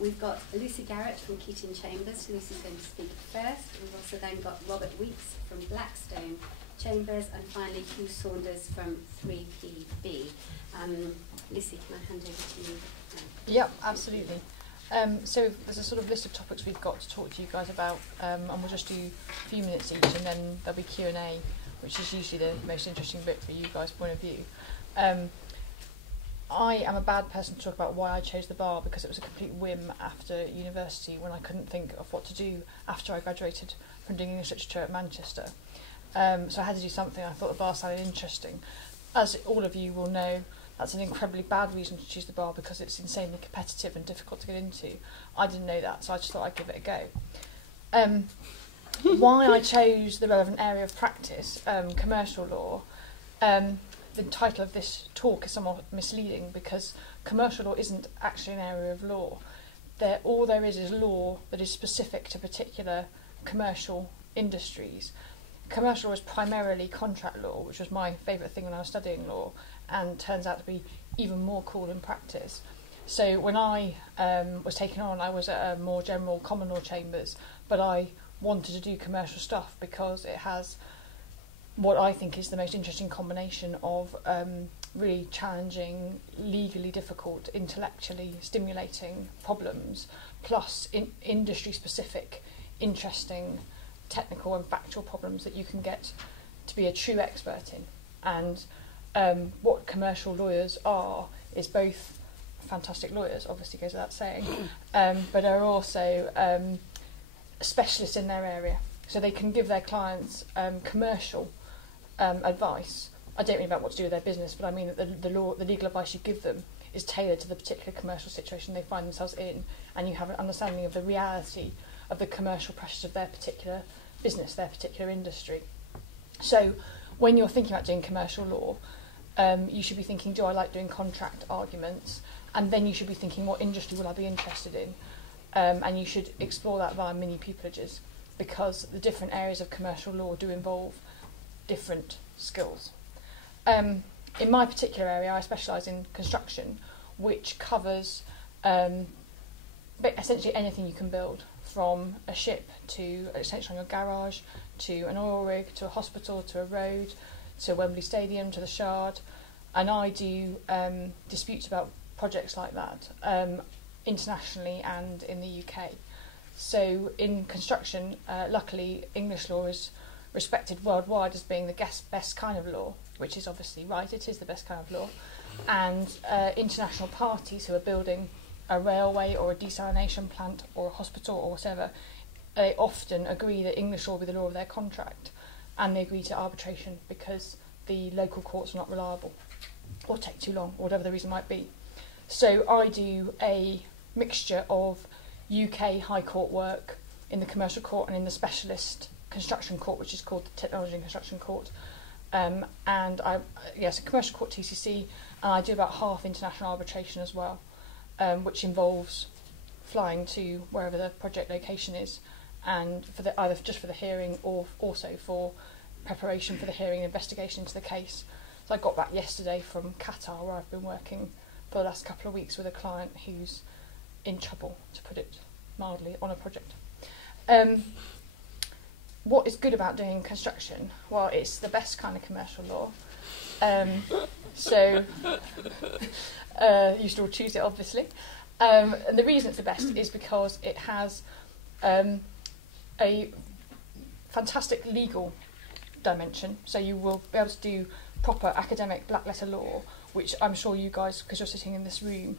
We've got Lucy Garrett from Keating Chambers. Lucy's going to speak first. We've also then got Robert Weekes from Blackstone Chambers, and finally Hugh Saunders from 3PB. Lucy, can I hand over to you? Yep, absolutely. So there's a sort of list of topics we've got to talk to you guys about, and we'll just do a few minutes each, and then there'll be Q&A, which is usually the most interesting bit for you guys' point of view. I am a bad person to talk about why I chose the bar, because it was a complete whim after university when I couldn't think of what to do after I graduated from doing English literature at Manchester. So I had to do something. I thought the bar sounded interesting. As all of you will know, that's an incredibly bad reason to choose the bar, because it's insanely competitive and difficult to get into. I didn't know that, so I just thought I'd give it a go. Why I chose the relevant area of practice, commercial law, the title of this talk is somewhat misleading, because commercial law isn't actually an area of law. All there is law that is specific to particular commercial industries. Commercial law is primarily contract law, which was my favourite thing when I was studying law, and turns out to be even more cool in practice. So when I was taken on, I was at a more general common law chambers, but I wanted to do commercial stuff because it has what I think is the most interesting combination of really challenging, legally difficult, intellectually stimulating problems, plus industry-specific, interesting, technical and factual problems that you can get to be a true expert in. And what commercial lawyers are is both fantastic lawyers, obviously goes without saying, but are also specialists in their area. So they can give their clients commercial advice. I don't mean about what to do with their business, but I mean that the legal advice you give them is tailored to the particular commercial situation they find themselves in, and you have an understanding of the reality of the commercial pressures of their particular business, their particular industry. So when you're thinking about doing commercial law, you should be thinking, do I like doing contract arguments? And then you should be thinking, what industry will I be interested in? And you should explore that via mini pupilages, because the different areas of commercial law do involve different skills. In my particular area, I specialise in construction, which covers essentially anything you can build, from a ship to an extension on your garage, to an oil rig, to a hospital, to a road, to Wembley Stadium, to the Shard. And I do disputes about projects like that, internationally and in the UK. So in construction, luckily, English law is respected worldwide as being the best kind of law, which is obviously right, it is the best kind of law. And international parties who are building a railway or a desalination plant or a hospital or whatever, they often agree that English law will be the law of their contract, and they agree to arbitration because the local courts are not reliable or take too long, or whatever the reason might be. So I do a mixture of UK High Court work in the commercial court and in the specialist construction court, which is called the Technology and Construction Court. And a commercial court TCC, and I do about half international arbitration as well, which involves flying to wherever the project location is, and for either just for the hearing or also for preparation for the hearing and investigation into the case. So I got back yesterday from Qatar, where I've been working for the last couple of weeks with a client who's in trouble, to put it mildly, on a project. What is good about doing construction? Well, it's the best kind of commercial law. You should all choose it, obviously. And the reason it's the best is because it has a fantastic legal dimension. So you will be able to do proper academic black letter law, which I'm sure you guys, because you're sitting in this room,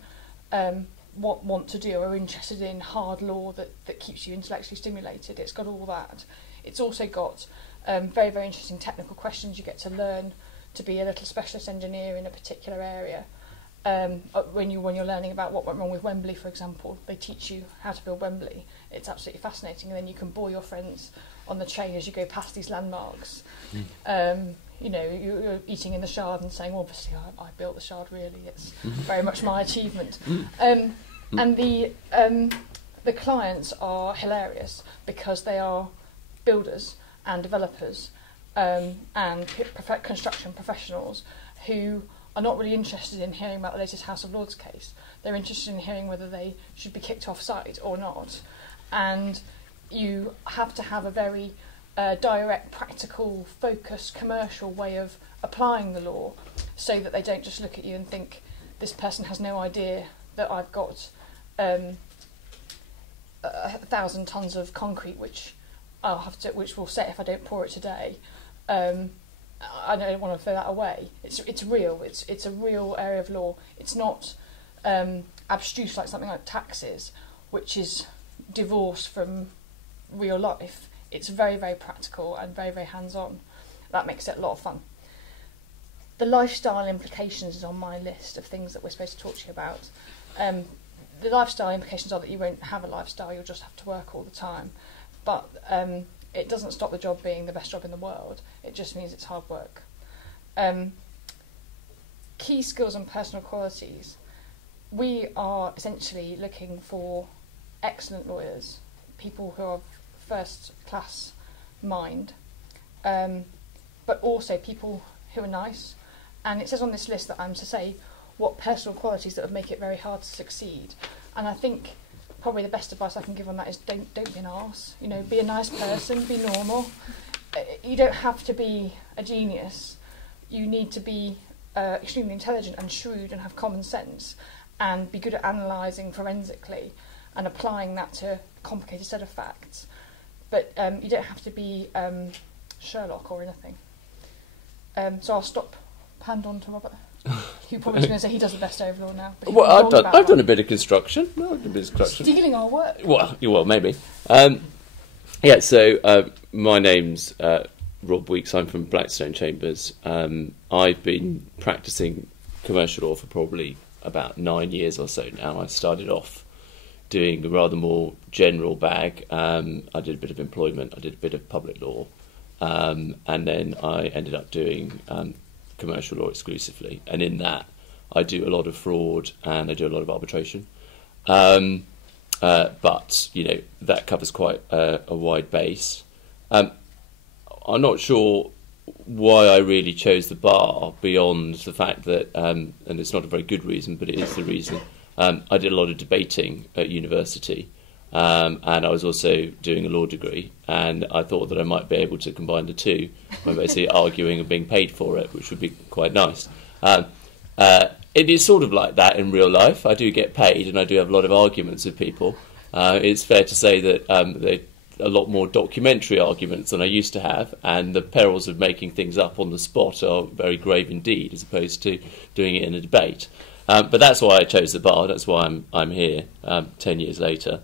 want to do, or are interested in hard law that keeps you intellectually stimulated. It's got all that. It's also got very, very interesting technical questions. You get to learn to be a little specialist engineer in a particular area. When you're learning about what went wrong with Wembley, for example, they teach you how to build Wembley. It's absolutely fascinating, and then you can bore your friends on the train as you go past these landmarks. You're eating in the Shard and saying, well, obviously, I built the Shard, really. It's very much my achievement. And the clients are hilarious, because they are builders and developers and construction professionals who are not really interested in hearing about the latest House of Lords case. They're interested in hearing whether they should be kicked off site or not. And you have to have a very direct, practical, focused, commercial way of applying the law, so that they don't just look at you and think, this person has no idea that I've got 1,000 tons of concrete which will set if I don't pour it today. I don't want to throw that away. It's real. It's a real area of law. It's not abstruse like something like taxes, which is divorced from real life. It's very, very practical and very, very hands-on. That makes it a lot of fun. The lifestyle implications is on my list of things that we're supposed to talk to you about. The lifestyle implications are that you won't have a lifestyle, you'll just have to work all the time. But it doesn't stop the job being the best job in the world. It just means it's hard work. Key skills and personal qualities. We are essentially looking for excellent lawyers, people who are first-class mind, but also people who are nice. And it says on this list that I'm to say what personal qualities that would make it very hard to succeed. And I think probably the best advice I can give on that is don't be an arse. You know, be a nice person, be normal. You don't have to be a genius. You need to be extremely intelligent and shrewd and have common sense and be good at analysing forensically and applying that to a complicated set of facts. But you don't have to be Sherlock or anything. So I'll stop. Hand on to Robert. Hugh probably was going to say he does the best overall now. Well, I've done a bit of construction. No, I've done a bit of construction. Stealing our work. Well, maybe. So my name's Rob Weekes. I'm from Blackstone Chambers. I've been practising commercial law for probably about 9 years or so now. I started off doing a rather more general bag. I did a bit of employment. I did a bit of public law. And then I ended up doing commercial law exclusively, and in that I do a lot of fraud and I do a lot of arbitration, but you know, that covers quite a wide base. I'm not sure why I really chose the bar beyond the fact that, and it's not a very good reason, but it is the reason, I did a lot of debating at university, and I was also doing a law degree, and I thought that I might be able to combine the two by basically arguing and being paid for it, which would be quite nice. It is sort of like that in real life. I do get paid and I do have a lot of arguments with people. It's fair to say that there are a lot more documentary arguments than I used to have, and the perils of making things up on the spot are very grave indeed, as opposed to doing it in a debate. But that's why I chose the bar. That's why I'm here 10 years later.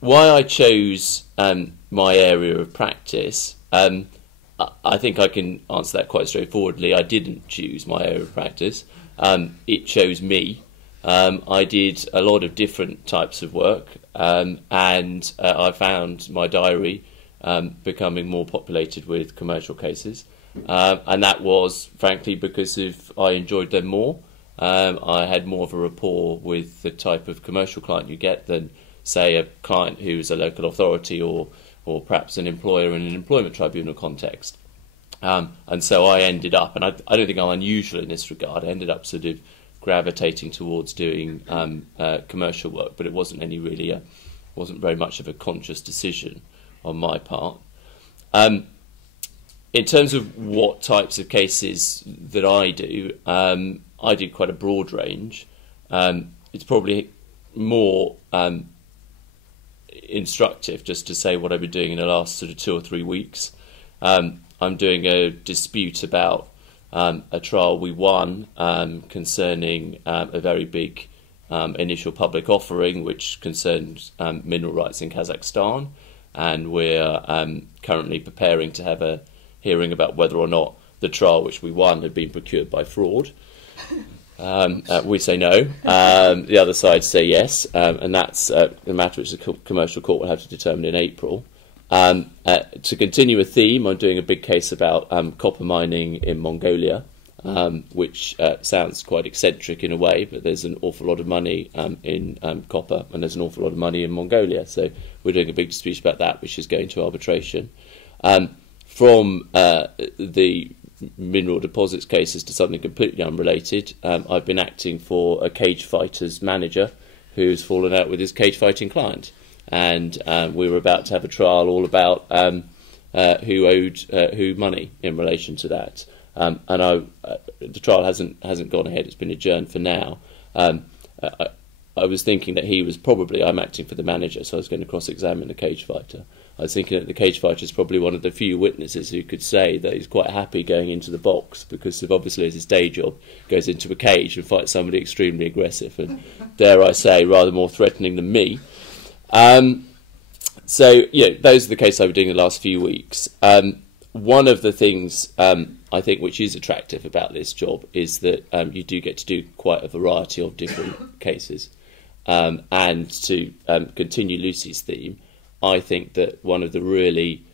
Why I chose my area of practice, I think I can answer that quite straightforwardly. I didn't choose my area of practice. It chose me. I did a lot of different types of work, and I found my diary becoming more populated with commercial cases. And that was, frankly, because I enjoyed them more. I had more of a rapport with the type of commercial client you get than, say, a client who is a local authority or perhaps an employer in an employment tribunal context. And so I ended up, and I don't think I'm unusual in this regard, I ended up sort of gravitating towards doing commercial work, but it wasn't wasn't very much of a conscious decision on my part. In terms of what types of cases that I do quite a broad range. It's probably more instructive just to say what I've been doing in the last sort of 2 or 3 weeks. I'm doing a dispute about a trial we won concerning a very big initial public offering which concerned mineral rights in Kazakhstan, and we're currently preparing to have a hearing about whether or not the trial which we won had been procured by fraud. We say no, the other side say yes, and that's the matter which the commercial court will have to determine in April. To continue a theme, I'm doing a big case about copper mining in Mongolia, which sounds quite eccentric in a way, but there's an awful lot of money in copper, and there's an awful lot of money in Mongolia, so we're doing a big dispute about that, which is going to arbitration. From the mineral deposits cases to something completely unrelated. I've been acting for a cage fighter's manager who's fallen out with his cage fighting client, and we were about to have a trial all about who owed who money in relation to that. And the trial hasn't gone ahead. It's been adjourned for now. I was thinking that he was probably, I'm acting for the manager, so I was going to cross-examine the cage fighter. I was thinking that the cage fighter is probably one of the few witnesses who could say that he's quite happy going into the box, because if obviously as his day job goes into a cage and fights somebody extremely aggressive and, dare I say, rather more threatening than me. So, those are the cases I've been doing the last few weeks. One of the things I think which is attractive about this job is that you do get to do quite a variety of different cases. And to continue Lucy's theme, I think that one of the really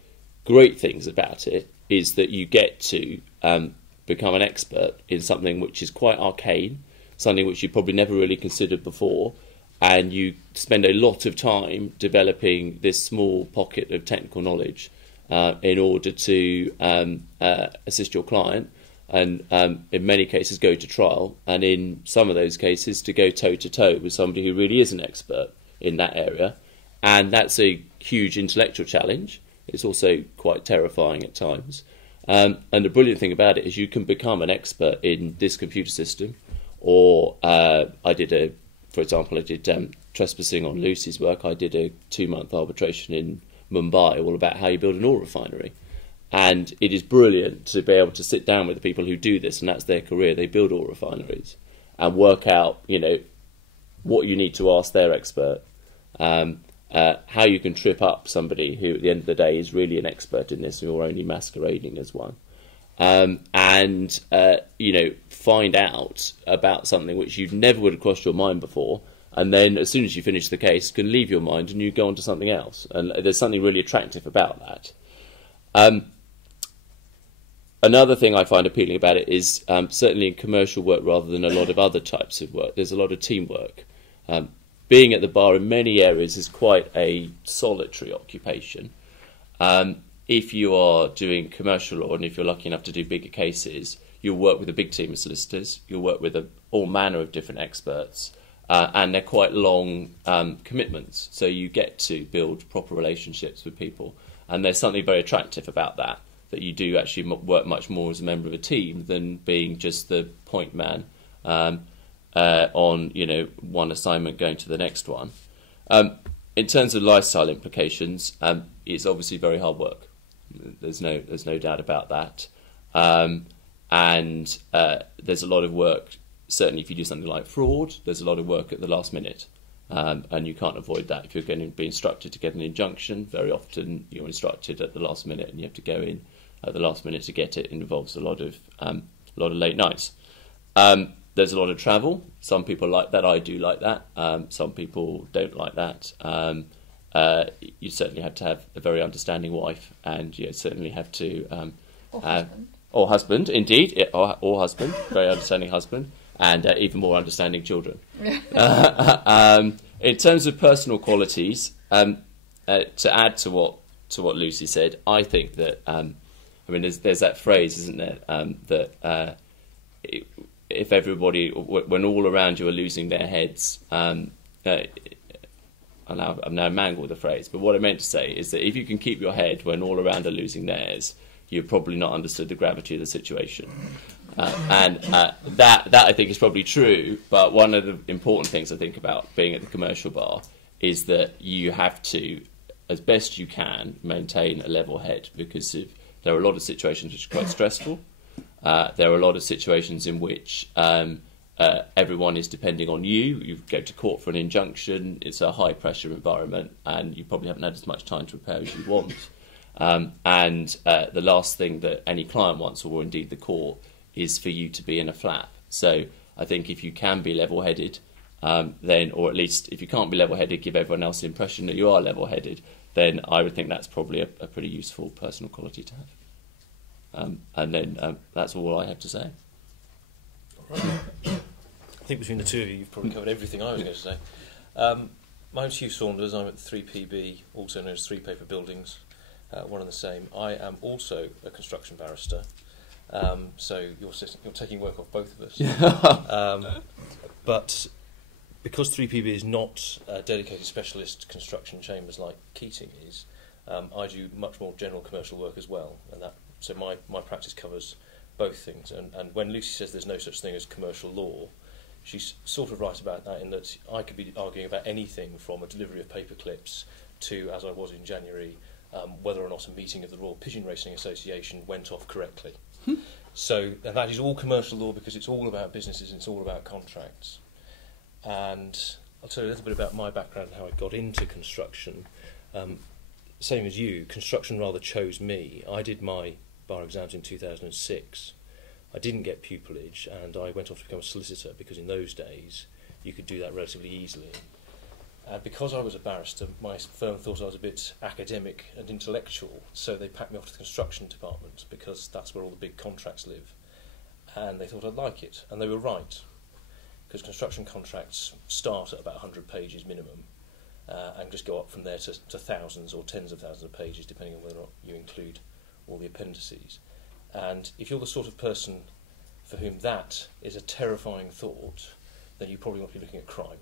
great things about it is that you get to become an expert in something which is quite arcane, something which you probably never really considered before, and you spend a lot of time developing this small pocket of technical knowledge in order to assist your client, and in many cases go to trial, and in some of those cases to go toe-to-toe with somebody who really is an expert in that area. And that's a huge intellectual challenge. It's also quite terrifying at times. And the brilliant thing about it is you can become an expert in this computer system, or for example, I did trespassing on Lucy's work. I did a 2-month arbitration in Mumbai all about how you build an oil refinery. And it is brilliant to be able to sit down with the people who do this, and that's their career. They build oil refineries, and work out, what you need to ask their expert, how you can trip up somebody who, at the end of the day, is really an expert in this, and you're only masquerading as one. And find out about something which you never would have crossed your mind before, and then as soon as you finish the case, can leave your mind and you go on to something else. And there's something really attractive about that. Another thing I find appealing about it is certainly in commercial work rather than a lot of other types of work, there's a lot of teamwork. Being at the bar in many areas is quite a solitary occupation. If you are doing commercial law, and if you're lucky enough to do bigger cases, you'll work with a big team of solicitors, you'll work with all manner of different experts, and they're quite long commitments, so you get to build proper relationships with people. And there's something very attractive about that you do actually work much more as a member of a team than being just the point man on one assignment going to the next one. In terms of lifestyle implications, it's obviously very hard work. There's no doubt about that. And there's a lot of work, certainly if you do something like fraud, there's a lot of work at the last minute. And you can't avoid that. If you're going to be instructed to get an injunction, very often you're instructed at the last minute and you have to go in at the last minute to get it. It involves a lot of late nights. There's a lot of travel. Some people like that. I do like that. Some people don't like that. You certainly have to have a very understanding wife, and you certainly have to or husband, indeed, or husband, very understanding husband, and even more understanding children. In terms of personal qualities, to add to what Lucy said, I think that there's that phrase, isn't there, that if everybody, when all around you are losing their heads, I've now mangled the phrase, but what I meant to say is that if you can keep your head when all around are losing theirs, you've probably not understood the gravity of the situation. And that I think is probably true, but one of the important things I think about being at the commercial bar is that you have to, as best you can, maintain a level head, because there are a lot of situations which are quite stressful. There are a lot of situations in which everyone is depending on you. You go to court for an injunction. It's a high-pressure environment, and you probably haven't had as much time to prepare as you want. And the last thing that any client wants, or indeed the court, is for you to be in a flap. So I think if you can be level-headed, then, or at least if you can't be level-headed, give everyone else the impression that you are level-headed, then I would think that's probably a pretty useful personal quality to have. And then that's all I have to say. All right. I think between the two of you, you've probably covered everything I was going to say. My name's Hugh Saunders. I'm at 3PB, also known as 3 Paper Buildings, one and the same. I am also a construction barrister. So you're taking work off both of us. But because 3PB is not a dedicated specialist construction chambers like Keating is, I do much more general commercial work as well, and so my practice covers both things. And when Lucy says there's no such thing as commercial law, she's sort of right about that, in that I could be arguing about anything from a delivery of paper clips to, as I was in January, whether or not a meeting of the Royal Pigeon Racing Association went off correctly. So, and that is all commercial law, because it's all about businesses and it's all about contracts. And I'll tell you a little bit about my background and how I got into construction. Same as you, construction rather chose me. I did my bar exams in 2006. I didn't get pupillage, and I went off to become a solicitor, because in those days you could do that relatively easily. And because I was a barrister, my firm thought I was a bit academic and intellectual, so they packed me off to the construction department, because that's where all the big contracts live. And they thought I'd like it, and they were right, because construction contracts start at about 100 pages minimum, and just go up from there to thousands or tens of thousands of pages, depending on whether or not you include all the appendices. And if you're the sort of person for whom that is a terrifying thought, then you probably won't be looking at crime,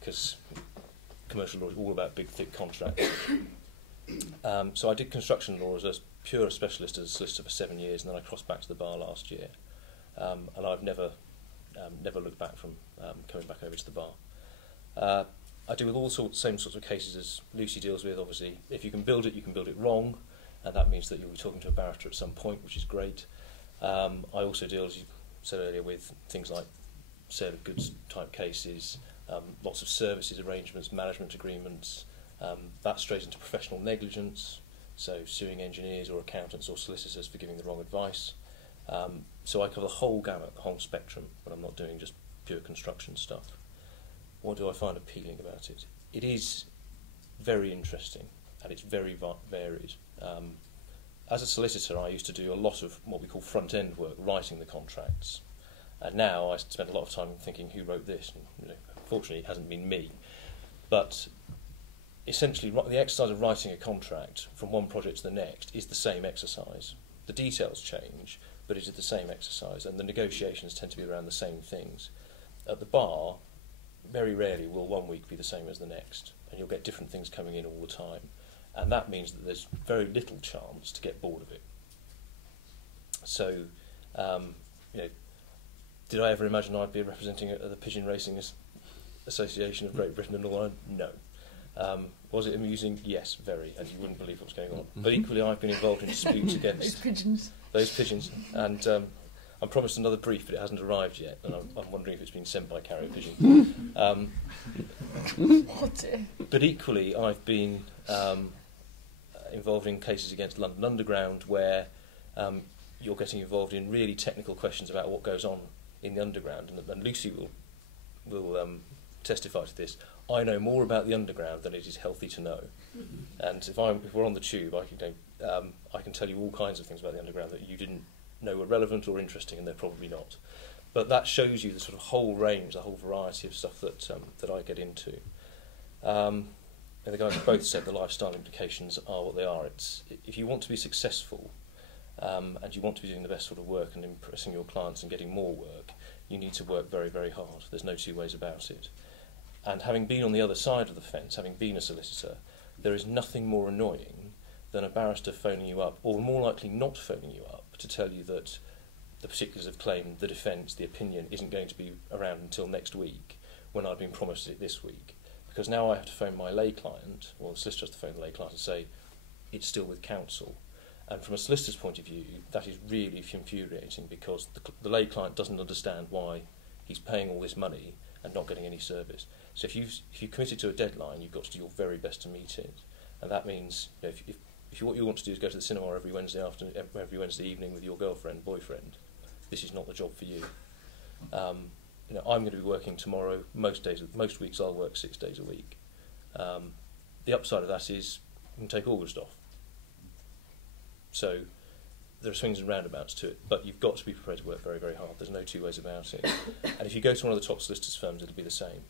because commercial law is all about big, thick contracts. So I did construction law as a pure specialist as a solicitor for 7 years, and then I crossed back to the bar last year. And I've never looked back from coming back over to the bar. I deal with all same sorts of cases as Lucy deals with, obviously. If you can build it wrong, and that means that you'll be talking to a barrister at some point, which is great. I also deal, as you said earlier, with things like sale of goods type cases, lots of services arrangements, management agreements. That's straight into professional negligence, so suing engineers or accountants or solicitors for giving the wrong advice. So I cover the whole gamut, the whole spectrum, when I'm not doing just pure construction stuff. What do I find appealing about it? It is very interesting, and it's very varied. As a solicitor, I used to do a lot of what we call front-end work, writing the contracts. And now I spend a lot of time thinking, who wrote this? And, fortunately, it hasn't been me. But essentially, the exercise of writing a contract from one project to the next is the same exercise. The details change, but it is the same exercise, and the negotiations tend to be around the same things. At the bar, very rarely will 1 week be the same as the next, and you'll get different things coming in all the time. And that means that there's very little chance to get bored of it. So, did I ever imagine I'd be representing the Pigeon Racing Association of Great Britain and all that? No. Was it amusing? Yes, very, and you wouldn't believe what's going on. But equally, I've been involved in disputes against those pigeons. And I'm promised another brief, but it hasn't arrived yet, and I'm wondering if it's been sent by carrier pigeon. But equally, I've been involved in cases against London Underground, where you're getting involved in really technical questions about what goes on in the underground, and Lucy will testify to this. I know more about the underground than it is healthy to know, and if we're on the tube, I can tell you all kinds of things about the underground that you didn't know were relevant or interesting, and they're probably not. But that shows you the sort of whole range, the whole variety of stuff that I get into. And the guys both said the lifestyle implications are what they are. If you want to be successful, and you want to be doing the best sort of work and impressing your clients and getting more work, you need to work very, very hard. There's no two ways about it. And having been on the other side of the fence, having been a solicitor, there is nothing more annoying than a barrister phoning you up, or more likely not phoning you up, to tell you that the particulars of claim, the defence, the opinion isn't going to be around until next week, when I've been promised it this week. Because now I have to phone my lay client, or the solicitor has to phone the lay client and say, it's still with counsel. And from a solicitor's point of view, that is really infuriating, because the lay client doesn't understand why he's paying all this money and not getting any service. So if you committed to a deadline, you've got to do your very best to meet it. And that means, if what you want to do is go to the cinema every Wednesday evening with your girlfriend, boyfriend, this is not the job for you. I'm going to be working tomorrow. Most weeks I'll work 6 days a week. The upside of that is you can take August off. So there are swings and roundabouts to it, but you've got to be prepared to work very, very hard. There's no two ways about it. And if you go to one of the top solicitors' firms, it'll be the same.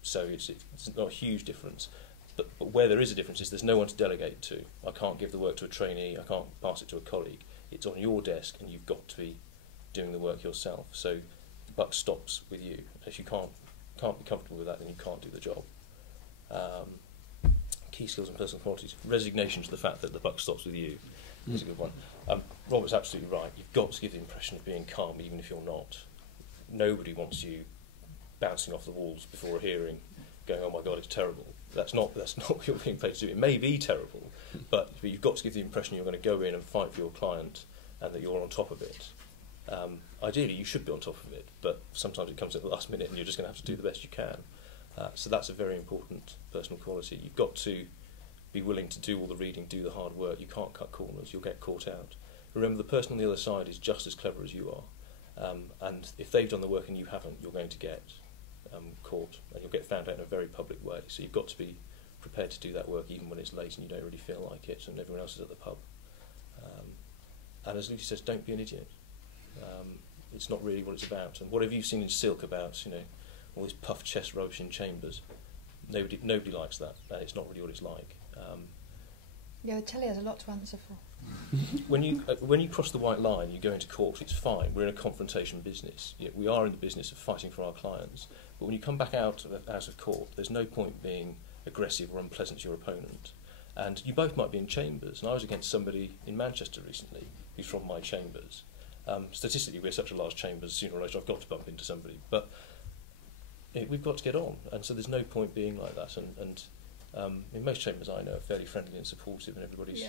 So it's not a huge difference. But where there is a difference is there's no one to delegate to. I can't give the work to a trainee. I can't pass it to a colleague. It's on your desk, and you've got to be doing the work yourself. So the buck stops with you. If you can't be comfortable with that, then you can't do the job. Key skills and personal qualities. Resignation to the fact that the buck stops with you is a good one. Robert's absolutely right. You've got to give the impression of being calm, even if you're not. Nobody wants you bouncing off the walls before a hearing, going, "Oh my God, it's terrible." That's not what you're being paid to do. It may be terrible, but you've got to give the impression you're going to go in and fight for your client and that you're on top of it. Ideally, you should be on top of it, but sometimes it comes at the last minute and you're just going to have to do the best you can. So that's a very important personal quality. You've got to be willing to do all the reading, do the hard work. You can't cut corners. You'll get caught out. Remember, the person on the other side is just as clever as you are. And if they've done the work and you haven't, you're going to get caught, and you'll get found out in a very public way. So you've got to be prepared to do that work even when it's late and you don't really feel like it and everyone else is at the pub. And as Lucy says, don't be an idiot. It's not really what it's about. And whatever you've seen in Silk about, all this puff chest rubbish in chambers, nobody likes that, and it's not really what it's like. Yeah, the telly has a lot to answer for. When you cross the white line, you go into court, it's fine. We're in a confrontation business. We are in the business of fighting for our clients. But when you come back out of court, there's no point being aggressive or unpleasant to your opponent. And you both might be in chambers. And I was against somebody in Manchester recently who's from my chambers. Statistically, we're such a large chambers, sooner or later I've got to bump into somebody. But we've got to get on. And so there's no point being like that. And in most chambers I know are fairly friendly and supportive, and everybody's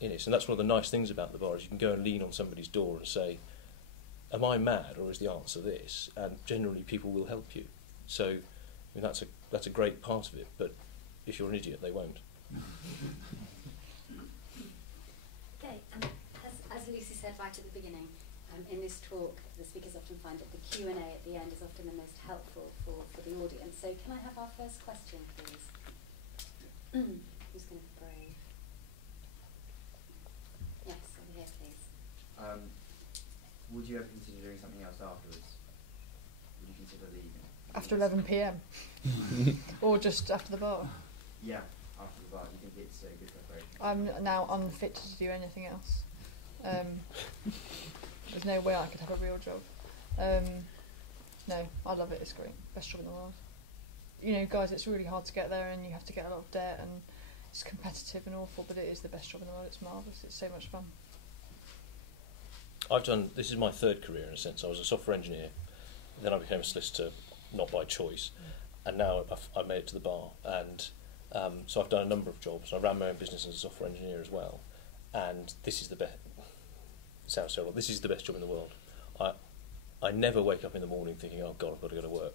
in it. And that's one of the nice things about the bar, is you can go and lean on somebody's door and say, "Am I mad, or is the answer this?" And generally people will help you. So that's a great part of it. But if you're an idiot, they won't. Okay, as Lucy said right at the beginning, in this talk, the speakers often find that the Q&A at the end is often the most helpful for the audience. So can I have our first question, please? Who's going to be brave? Yes, over here, please. Would you ever consider doing something else afterwards? Would you consider leaving? After 11 p.m? Or just after the bar? Yeah, after the bar. Do you think it's a good preparation? I'm now unfit to do anything else. There's no way I could have a real job. No, I love it. It's great. Best job in the world. Guys, it's really hard to get there, and you have to get a lot of debt, and it's competitive and awful, but it is the best job in the world. It's marvellous. It's so much fun. This is my third career in a sense. I was a software engineer, then I became a solicitor, not by choice, and now I've made it to the bar. And so I've done a number of jobs. I ran my own business as a software engineer as well, and this is the best. It sounds terrible. This is the best job in the world. I never wake up in the morning thinking, "Oh God, I've got to go to work."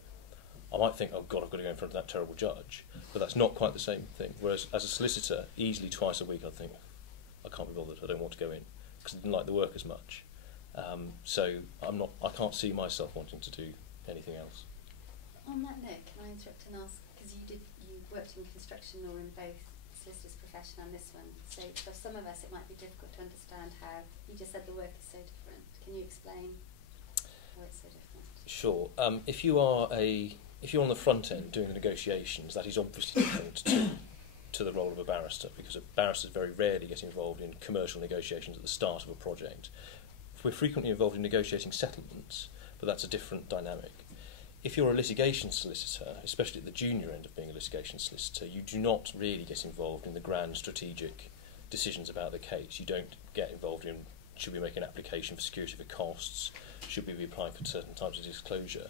I might think, "Oh God, I've got to go in front of that terrible judge," but that's not quite the same thing. Whereas as a solicitor, easily twice a week I'd think, "I can't be bothered, I don't want to go in," because I didn't like the work as much. So I can't see myself wanting to do anything else. On that note, can I interrupt and ask, because you worked in construction or in both the solicitor's profession and this one, so for some of us it might be difficult to understand how, you just said the work is so different. Can you explain how it's so different? Sure. If you're on the front end doing the negotiations, that is obviously different to the role of a barrister, because a barrister very rarely gets involved in commercial negotiations at the start of a project. We're frequently involved in negotiating settlements, but that's a different dynamic. If you're a litigation solicitor, especially at the junior end of being a litigation solicitor, you do not really get involved in the grand strategic decisions about the case. You don't get involved in, should we make an application for security for costs, should we be applying for certain types of disclosure.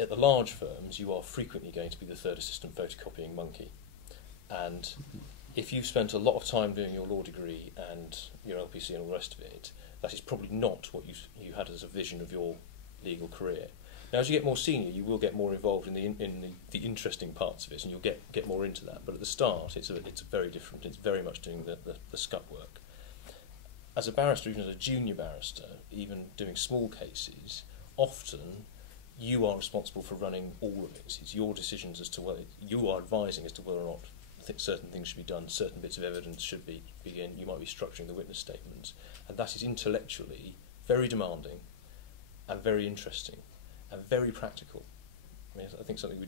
At the large firms, you are frequently going to be the third assistant photocopying monkey. And if you've spent a lot of time doing your law degree and your LPC and all the rest of it, that is probably not what you had as a vision of your legal career. Now, as you get more senior, you will get more involved in the interesting parts of it, and you'll get more into that. But at the start, it's very different. It's very much doing the scut work. As a barrister, even as a junior barrister, even doing small cases, often you are responsible for running all of it. It's your decisions as to whether you are advising as to whether or not certain things should be done, certain bits of evidence should be in. You might be structuring the witness statements, and that is intellectually very demanding and very interesting and very practical. I mean, I think something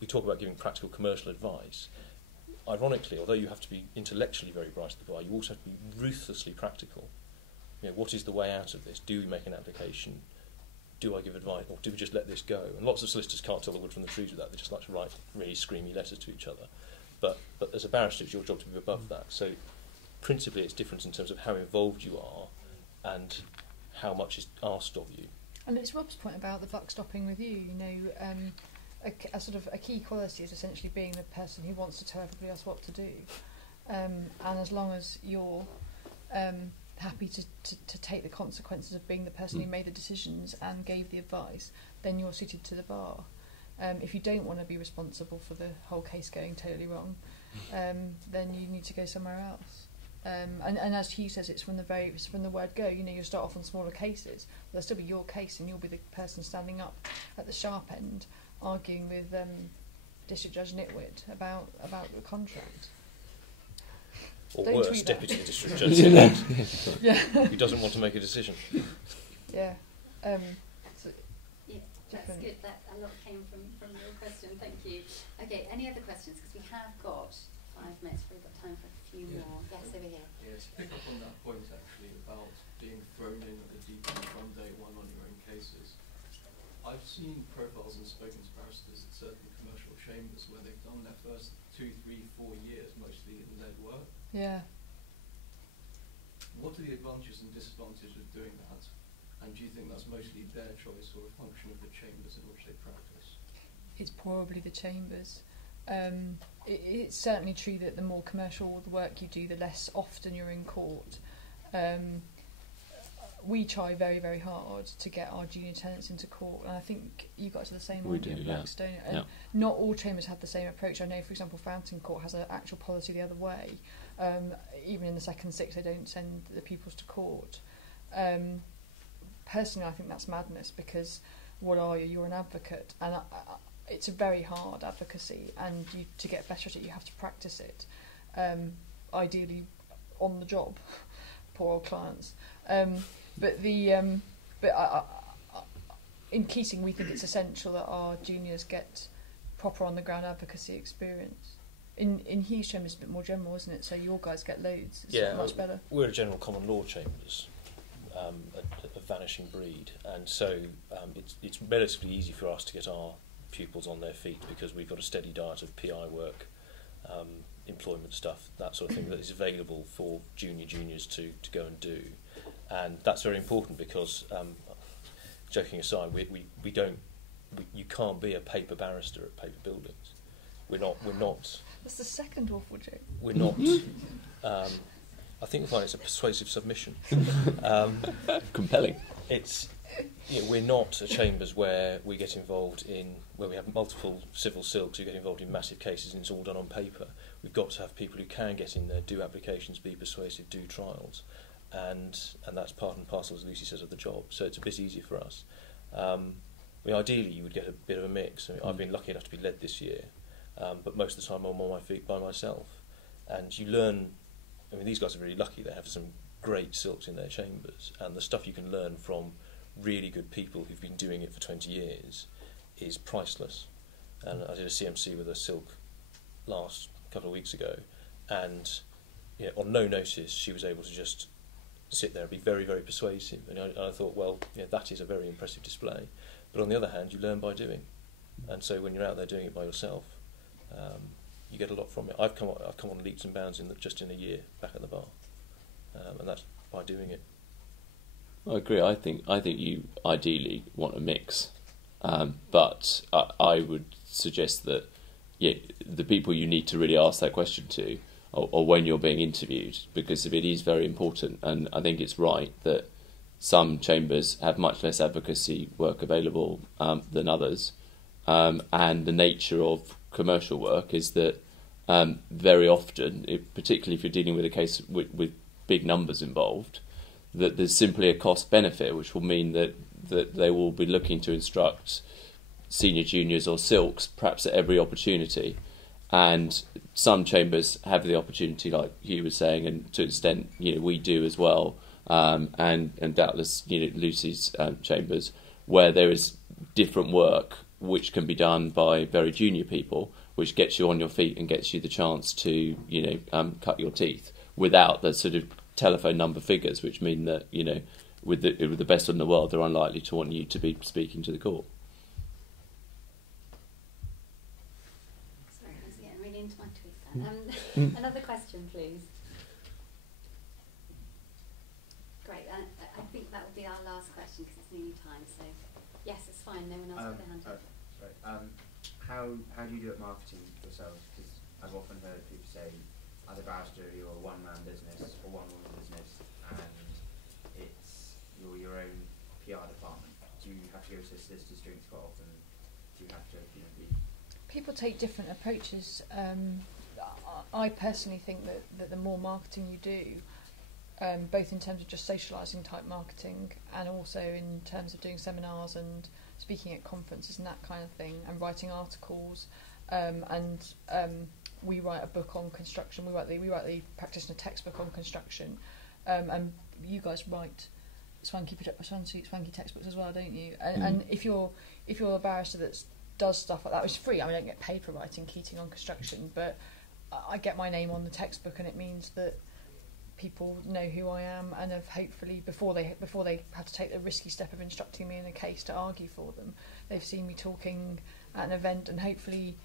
we talk about giving practical commercial advice. Ironically, although you have to be intellectually very bright at the bar, you also have to be ruthlessly practical. what is the way out of this? Do we make an application? Do I give advice, or do we just let this go? And lots of solicitors can't tell the wood from the trees with that. They just like to write really screamy letters to each other. But as a barrister, it's your job to be above that. So principally, it's different in terms of how involved you are and how much is asked of you. And it's Rob's point about the buck stopping with you. A sort of a key quality is essentially being the person who wants to tell everybody else what to do. And as long as you're happy to take the consequences of being the person who made the decisions and gave the advice, then you're suited to the bar. If you don't want to be responsible for the whole case going totally wrong, then you need to go somewhere else. And as Hugh says, it's from the word go. You start off on smaller cases. There'll still be your case, and you'll be the person standing up at the sharp end, arguing with District Judge Nitwit about the contract. Or Don't worse, tweet Deputy that. District Judge Yeah. who doesn't want to make a decision. Yeah. Yeah, that's good. That a lot came from your question. Thank you. Okay, any other questions? Because we have got 5 minutes. We've got time for a few more. Yes, over here. Yeah, to pick up on that point actually about being thrown in at the deep end from day one on your own cases. I've seen profiles and spoken to barristers at certain commercial chambers where they've done their first 2, 3, 4 years mostly in lead work. Yeah. What are the advantages and disadvantages of doing that? And do you think that's mostly their choice or a function of the chambers in which they practice? It's probably the chambers. It's certainly true that the more commercial the work you do, the less often you're in court. We try very, very hard to get our junior tenants into court, and I think you guys are the same. We do, yeah. Blackstone. And not all chambers have the same approach. I know, for example, Fountain Court has an actual policy the other way. Even in the second six, they don't send the pupils to court. Personally, I think that's madness, because what are you? You're an advocate, and it's a very hard advocacy, and to get better at it, you have to practice it. Ideally, on the job. Poor old clients. But in Keating, we think it's essential that our juniors get proper on the ground advocacy experience. In Hugh's chamber, it's a bit more general, isn't it? So your guys get loads. It's much better. We're a general common law chambers, a vanishing breed, and so it's relatively easy for us to get our pupils on their feet because we've got a steady diet of PI work, employment stuff, that sort of thing that is available for juniors to go and do, and that's very important because, joking aside, you can't be a paper barrister at paper buildings. We're not. That's the second awful joke. We're not. I think we find it's a persuasive submission. Compelling. We're not a chambers where we get involved where we have multiple civil silks who get involved in massive cases and it's all done on paper. We've got to have people who can get in there, do applications, be persuasive, do trials, and that's part and parcel, as Lucy says, of the job. So it's a bit easier for us. Ideally, you would get a bit of a mix. I've been lucky enough to be led this year, but most of the time I'm on my feet by myself, and you learn. These guys are really lucky; they have some great silks in their chambers, and the stuff you can learn from really good people who've been doing it for 20 years is priceless. And I did a CMC with a silk last couple of weeks ago, and on no notice she was able to just sit there and be very, very persuasive, and I thought, well, that is a very impressive display. But on the other hand, you learn by doing, and so when you're out there doing it by yourself, you get a lot from it. I've come on leaps and bounds just in a year back at the bar, and that's by doing it. I agree. I think you ideally want a mix, but I would suggest that the people you need to really ask that question to are when you're being interviewed, because it is very important. And I think it's right that some chambers have much less advocacy work available than others, and the nature of commercial work is that very often, particularly if you're dealing with a case with big numbers involved, that there's simply a cost benefit, which will mean that they will be looking to instruct senior juniors or silks perhaps at every opportunity, and some chambers have the opportunity, like Hugh was saying, and to an extent we do as well, and doubtless Lucy's chambers, where there is different work which can be done by very junior people, which gets you on your feet and gets you the chance to cut your teeth without the sort of telephone number figures, which mean that, you know, with the best in the world, they're unlikely to want you to be speaking to the court. Sorry, I was getting really into my tweet then. Another question, please. Great. I think that will be our last question because it's nearly time. So, yes, it's fine. No one else put their hand up. Sorry. How do you do it marketing yourselves? Because I've often heard people say, as a barrister, you're a one-man business or one-woman business, and you're your own PR department. Do you have to go to solicitors' drinks quite often? Do you have to, you know, be... People take different approaches. I personally think that the more marketing you do, both in terms of just socialising type marketing and also in terms of doing seminars and speaking at conferences and that kind of thing, and writing articles, we write a book on construction. We write the practitioner textbook on construction, and you guys write swanky textbooks as well, don't you? And if you're a barrister that does stuff like that, which is free. I mean, I don't get paid for writing Keating on construction, but I get my name on the textbook, and it means that people know who I am, and have hopefully before they have to take the risky step of instructing me in a case to argue for them, they've seen me talking at an event and hopefully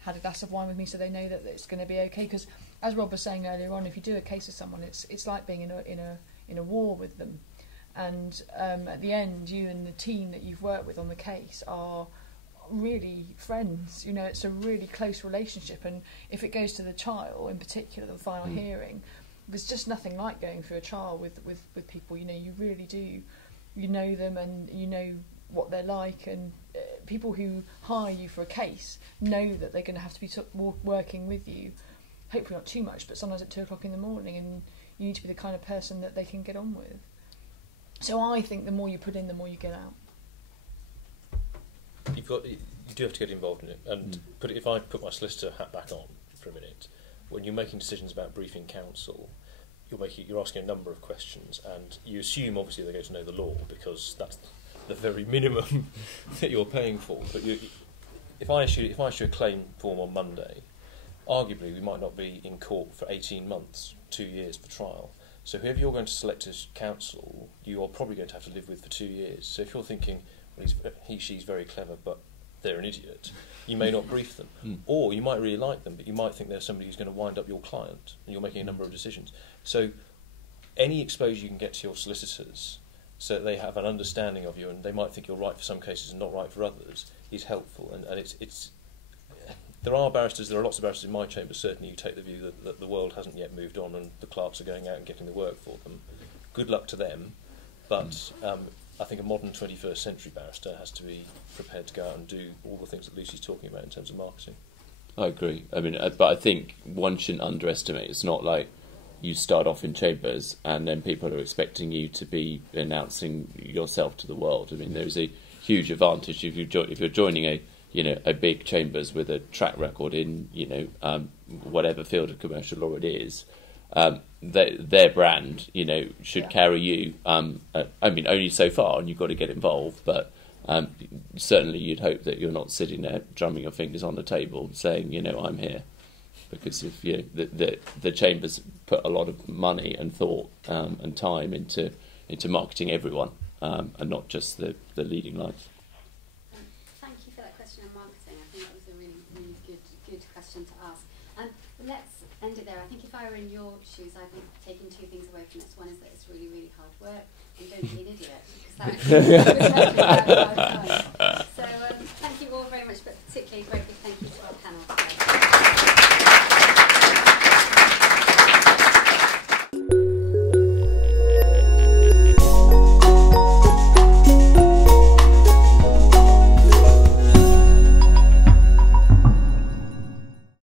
had a glass of wine with me, so they know that it's going to be okay. Because as Rob was saying earlier on, if you do a case with someone, it's like being in a war with them, and at the end, you and the team that you've worked with on the case are really friends. You know, it's a really close relationship, and if it goes to the trial in particular, the final hearing, there's just nothing like going through a trial with people. You know, you really do. You know them, and you know what they're like, and people who hire you for a case know that they're going to have to be working with you, hopefully not too much, but sometimes at 2 o'clock in the morning, and you need to be the kind of person that they can get on with. So I think the more you put in, the more you get out. You do have to get involved in it, and if I put my solicitor hat back on for a minute, when you're making decisions about briefing counsel, you're asking a number of questions, and you assume obviously they're going to know the law because that's the very minimum that you're paying for. But if I issue a claim form on Monday, arguably we might not be in court for 18 months, 2 years for trial. So whoever you're going to select as counsel, you are probably going to have to live with for 2 years. So if you're thinking, well, she's very clever, but they're an idiot, you may not brief them. Or you might really like them, but you might think they're somebody who's going to wind up your client, and you're making a number of decisions. So any exposure you can get to your solicitors so that they have an understanding of you, and they might think you're right for some cases and not right for others, is helpful. And it's there are lots of barristers in my chamber, certainly, who take the view that the world hasn't yet moved on and the clerks are going out and getting the work for them. Good luck to them, but I think a modern 21st century barrister has to be prepared to go out and do all the things that Lucy's talking about in terms of marketing. I agree. I mean, but I think one shouldn't underestimate. It's not like you start off in chambers and then people are expecting you to be announcing yourself to the world. I mean, there's a huge advantage if you're joining a big chambers with a track record in whatever field of commercial law it is. Their brand, should carry you. Only so far, and you've got to get involved. But certainly, you'd hope that you're not sitting there drumming your fingers on the table, saying, I'm here, because if the chambers put a lot of money and thought and time into marketing everyone, and not just the leading lights. Thank you for that question on marketing. I think that was a really, really good question to ask. Let's end it there. I think if I were in your shoes, I'd be taking 2 things away from this. One is that it's really, really hard work, and don't be an idiot, because that was hard time.